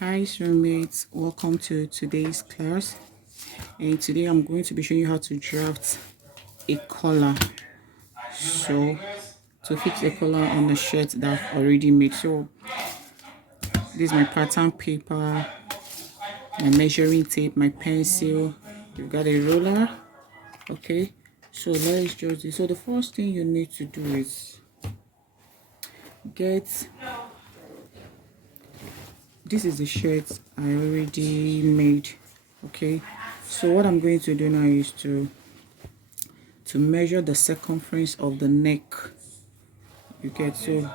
Hi roommates, welcome to today's class, and today I'm going to be showing you how to draft a collar. So to fix a collar on the shirt that I've already made. So this is my pattern paper, my measuring tape, my pencil. You've got a ruler. Okay, so let's just do. So the first thing you need to do is get, this is the shirt I already made. Okay, so what I'm going to do now is to measure the circumference of the neck. You get, so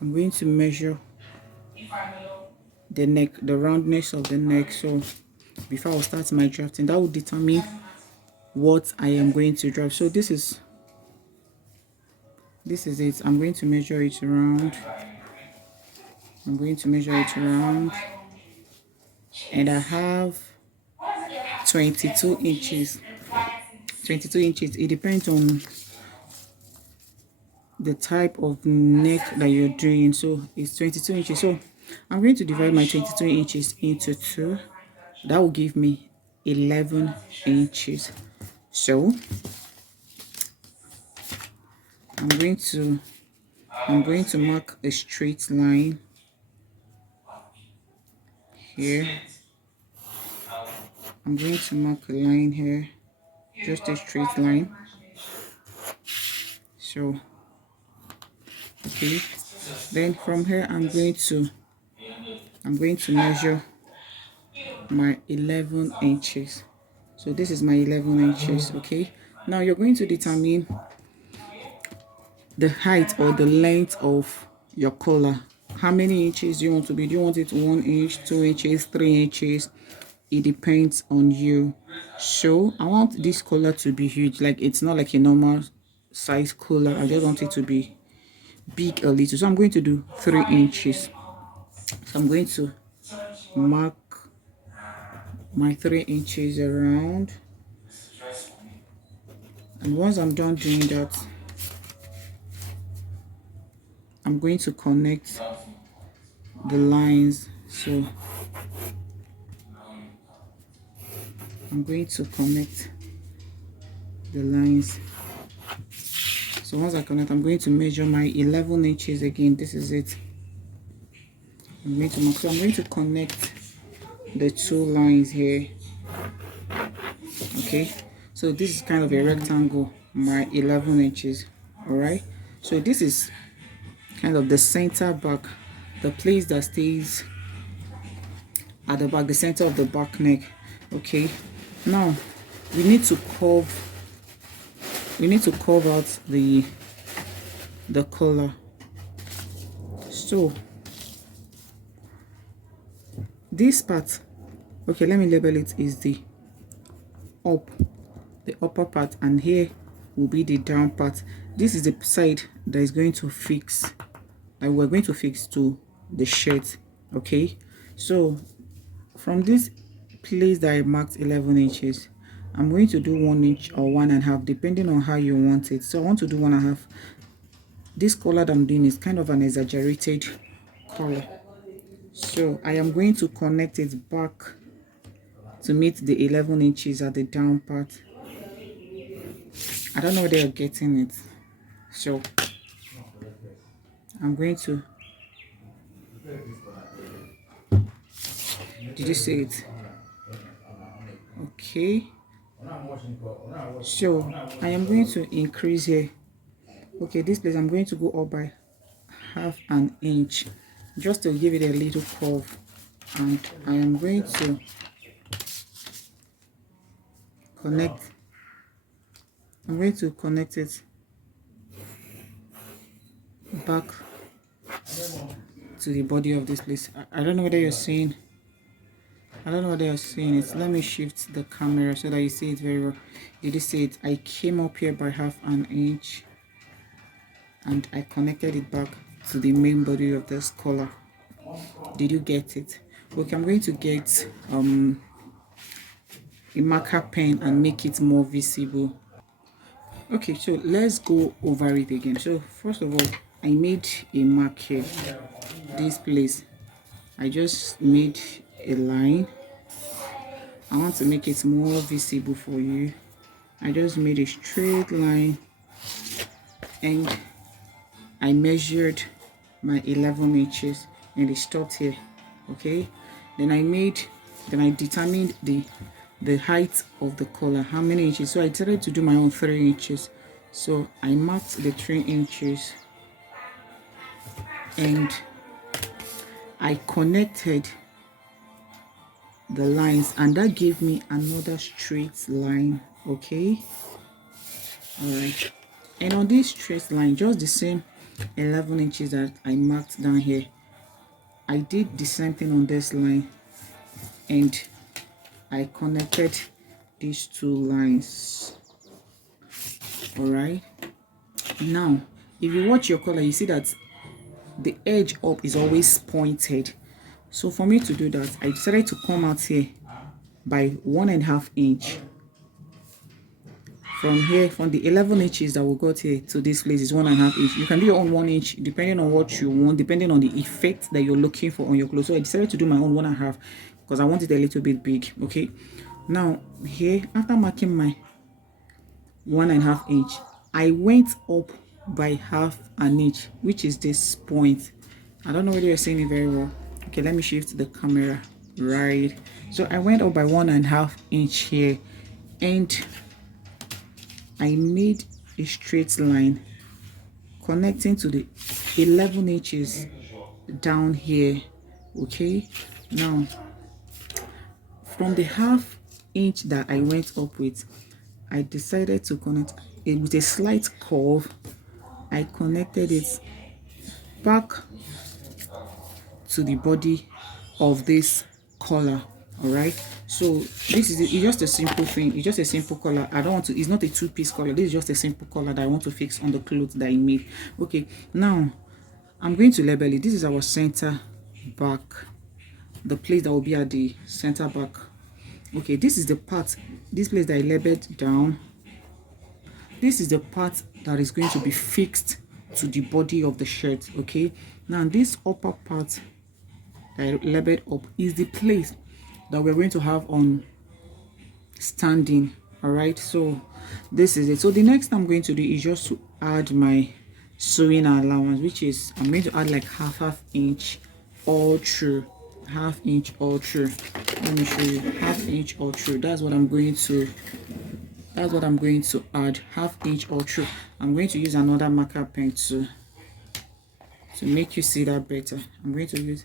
I'm going to measure the neck, the roundness of the neck. So before I start my drafting, that will determine what I am going to draft. So this is it. I'm going to measure it around. I'm going to measure it around, and I have 22 inches. 22 inches. It depends on the type of neck that you're doing. So it's 22 inches. So I'm going to divide my 22 inches into 2. That will give me 11 inches. So I'm going to mark a straight line here. I'm going to mark a line here, just a straight line. So okay, then from here I'm going to measure my 11 inches. So this is my 11 inches. Okay, now you're going to determine the height or the length of your collar. How many inches do you want to be? Do you want it 1 inch, 2 inches, 3 inches? It depends on you. So I want this collar to be huge, like it's not like a normal size collar. I just want it to be big a little. So I'm going to do 3 inches. So I'm going to mark my 3 inches around, and once I'm done doing that, I'm going to connect the lines. So I'm going to connect the lines. So once I connect, I'm going to measure my 11 inches again. This is it. I'm going to mark. So I'm going to connect the 2 lines here. Okay, so this is kind of a rectangle, my 11 inches. All right, so this is kind of the center back, the place that stays at the back, the center of the back neck. Okay, now we need to curve out the collar. So this part, okay, let me label it, is the upper part, and here will be the down part. This is the side that is going to fix, that we're going to fix to the shirt. Okay, so from this place that I marked 11 inches, I'm going to do 1 inch or 1.5, depending on how you want it. So I want to do 1.5. This collar that I'm doing is kind of an exaggerated collar, so I am going to connect it back to meet the 11 inches at the down part. I don't know whether you're getting it. So I'm going to, did you see it? Okay, so I am going to increase here. Okay, this place I'm going to go up by 1/2 inch, just to give it a little curve, and I am going to connect. I'm going to connect it back to the body of this place. I don't know whether you're seeing. I don't know whether you're seeing it. Let me shift the camera so that you see it very well. Did you see it? I came up here by 1/2 inch, and I connected it back to the main body of this collar. Did you get it? Okay, I'm going to get a marker pen and make it more visible. Okay, so let's go over it again. So first of all, I made a mark here, this place. I just made a line. I want to make it more visible for you. I just made a straight line and I measured my 11 inches and it stopped here. Okay, then I determined the height of the collar, how many inches. So I decided to do my own 3 inches. So I marked the 3 inches and I connected the lines, and that gave me another straight line. Okay, all right, and on this straight line, just the same 11 inches that I marked down here, I did the same thing on this line and I connected these 2 lines. All right, now if you watch your collar, you see that the edge up is always pointed. So for me to do that, I decided to come out here by 1.5 inch. From here, from the 11 inches that we got here to this place is 1.5 inch. You can do your own 1 inch depending on what you want, depending on the effect that you're looking for on your clothes. So I decided to do my own 1.5 because I want it a little bit big. Okay, now here, after marking my 1.5 inch, I went up by 1/2 inch, which is this point. I don't know whether you're seeing it very well. Okay, let me shift the camera. Right, so I went up by 1.5 inch here and I made a straight line connecting to the 11 inches down here. Okay, now from the 1/2 inch that I went up with, I decided to connect it with a slight curve. I connected it back to the body of this collar. All right, so this is it's just a simple thing. It's just a simple collar. I don't want to, it's not a 2-piece collar. This is just a simple collar that I want to fix on the clothes that I made. Okay, now I'm going to label it. This is our center back, the place that will be at the center back. Okay, this is the part, this place that I labeled down. This is the part that is going to be fixed to the body of the shirt. Okay, now this upper part that I labeled up is the place that we're going to have on standing. All right, so this is it. So the next I'm going to do is just to add my sewing allowance, which is I'm going to add like half inch all through. 1/2 inch all through. Let me show you. 1/2 inch all through. That's what I'm going to add. 1/2 inch all through. I'm going to use another marker pen to make you see that better. I'm going to use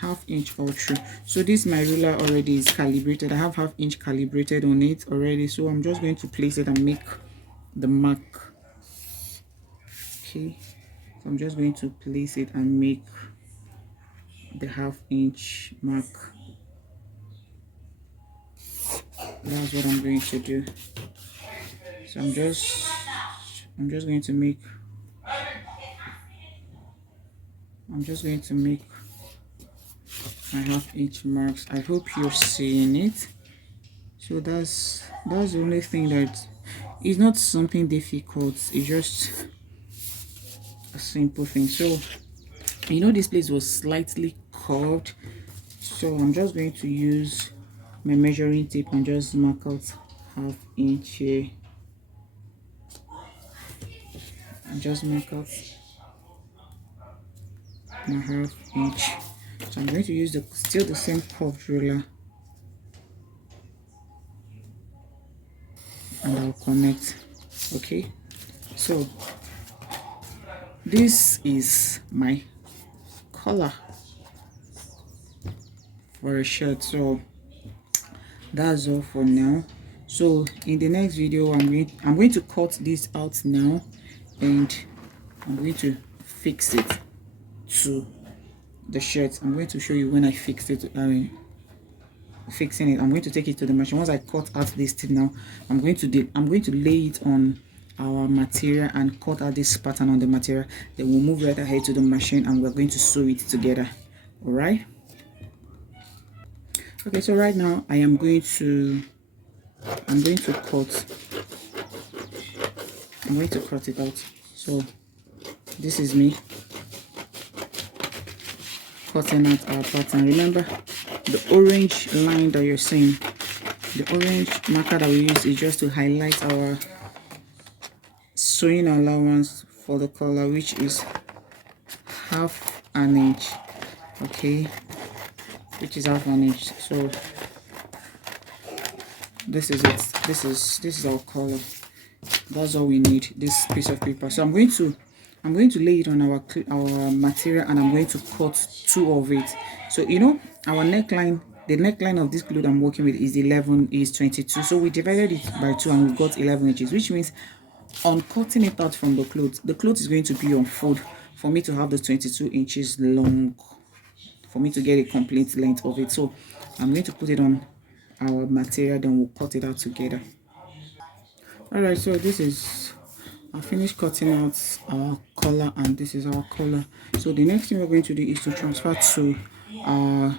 1/2 inch all through. So this my ruler already is calibrated. I have 1/2 inch calibrated on it already, so I'm just going to place it and make the mark. Okay, so I'm just going to place it and make the 1/2 inch mark. That's what I'm going to do. So I'm just going to make my 1/2 inch marks. I hope you're seeing it. So that's the only thing that is not something difficult. It's just a simple thing. So you know this place was slightly curved, so I'm just going to use my measuring tape and just mark out 1/2 inch here and just mark out my 1/2 inch. So I'm going to use still the same curved ruler and I'll connect. Okay, so this is my collar for a shirt. So that's all for now. So in the next video I'm going to cut this out now and I'm going to fix it to the shirt. I'm going to show you when I fixed it. Fixing it, I'm going to take it to the machine. Once I cut out this thing now, I'm going to lay it on our material and cut out this pattern on the material. Then we'll move right ahead to the machine and we're going to sew it together. All right, okay, so right now I'm going to cut it out. So this is me. cutting out our pattern. Remember the orange line that you're seeing, the orange marker that we use is just to highlight our sewing allowance for the collar, which is half an inch. Okay, which is half an inch. So this is it. This is our collar. That's all we need, this piece of paper. So I'm going to lay it on our material, and I'm going to cut 2 of it. So you know our neckline, the neckline of this cloth I'm working with is 22. So we divided it by 2 and we got 11 inches, which means on cutting it out from the cloth is going to be on fold for me to have the 22 inches long, for me to get a complete length of it. So I'm going to put it on our material, then we'll cut it out together. Alright, so this is, I finished cutting out our collar, and this is our collar. So the next thing we're going to do is to transfer to our